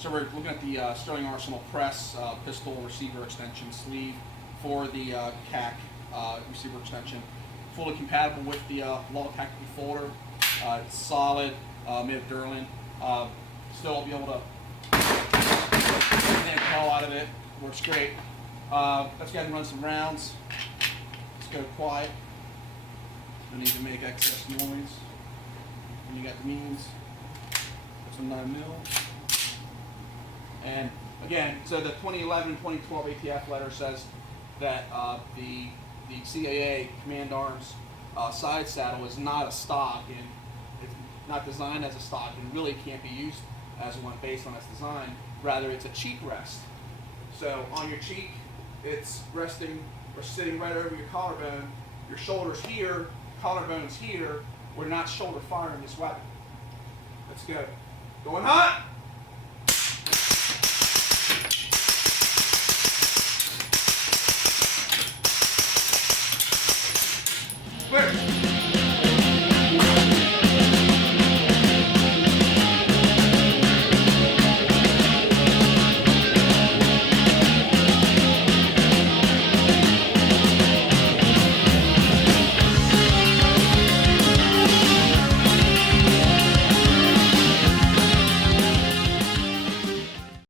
So we're looking at the Sterling Arsenal PRES pistol receiver extension sleeve for the CAC receiver extension. Fully compatible with the log tactical folder. It's solid, made of derlin. Still will be able to make the hell out of it. Works great. Let's go ahead and run some rounds. Let's go quiet. No need to make excess noise. And you got the means. Some 9mm. And again, so the 2011-2012 ATF letter says that the CAA Command Arms side saddle is not a stock, and it's not designed as a stock, and really can't be used as one based on its design. Rather, it's a cheek rest. So on your cheek, it's resting or sitting right over your collarbone. Your shoulder's here, collarbone's here. We're not shoulder firing this weapon. Let's go. Going hot!